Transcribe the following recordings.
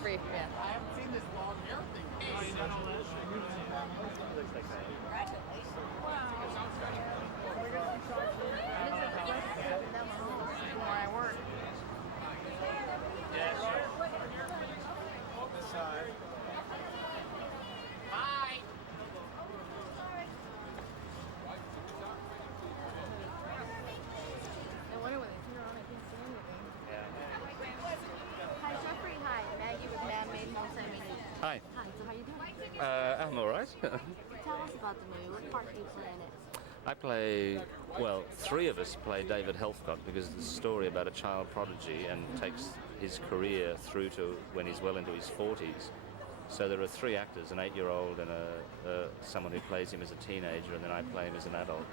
Geoffrey. Yeah. I haven't seen this long hair thing. Looks like that. Where I work. Yeah, sure. This side. Bye. No wonder when they turn around, I can't see anything. Yeah. Hi, Geoffrey. Hi, Maggie with Man-Made Home Ceremony. Hi. Hi. So how you doing? I'm alright. Tell us about the movie. What part do you play in it? I play, well, three of us play David Helfgott because it's a story about a child prodigy and takes his career through to when he's well into his 40s. So there are three actors, an 8-year-old and someone who plays him as a teenager, and then I play him as an adult.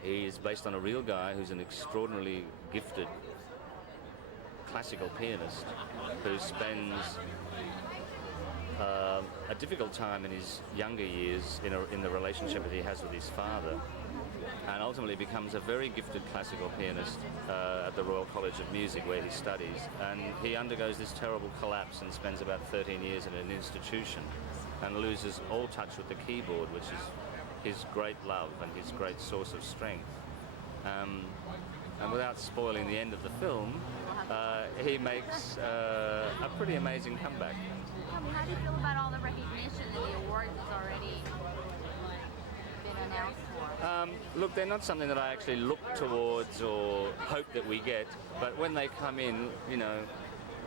He is based on a real guy who's an extraordinarily gifted classical pianist who spends a difficult time in his younger years in the relationship that he has with his father, and ultimately becomes a very gifted classical pianist at the Royal College of Music where he studies, and he undergoes this terrible collapse and spends about 13 years in an institution and loses all touch with the keyboard, which is his great love and his great source of strength. And without spoiling the end of the film, he makes a pretty amazing comeback. Tell me, how do you feel about all the recognition and the awards that's already been announced for? Look, they're not something that I actually look towards or hope that we get, but when they come in, you know,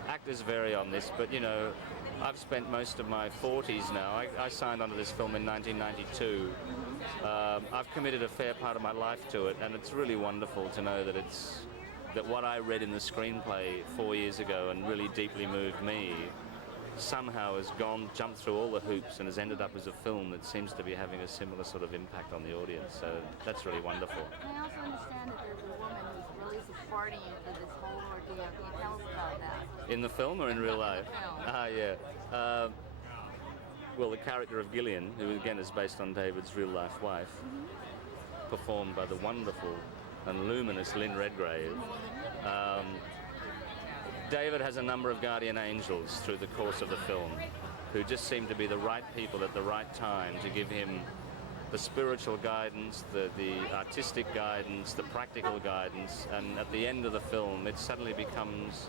actors vary on this, but you know, I've spent most of my 40s now. I signed onto this film in 1992. I've committed a fair part of my life to it, and it's really wonderful to know that that what I read in the screenplay 4 years ago and really deeply moved me somehow has jumped through all the hoops and has ended up as a film that seems to be having a similar sort of impact on the audience. So that's really wonderful. And I also understand that there's a woman who's really supporting you through this whole ordeal. Can you tell us about that? In the film or in real life? In the film. Yeah. Well, the character of Gillian, who again is based on David's real-life wife, performed by the wonderful and luminous Lynn Redgrave. David has a number of guardian angels through the course of the film who just seem to be the right people at the right time to give him the spiritual guidance, the artistic guidance, the practical guidance, and at the end of the film it suddenly becomes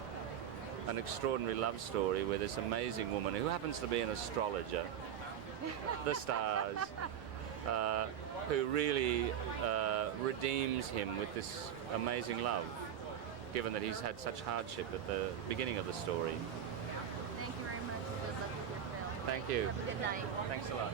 an extraordinary love story where this amazing woman who happens to be an astrologer, the stars, who really redeems him with this amazing love, given that he's had such hardship at the beginning of the story. Thank you very much. Good luck with your film. Thank you. Have a good night. Thanks a lot.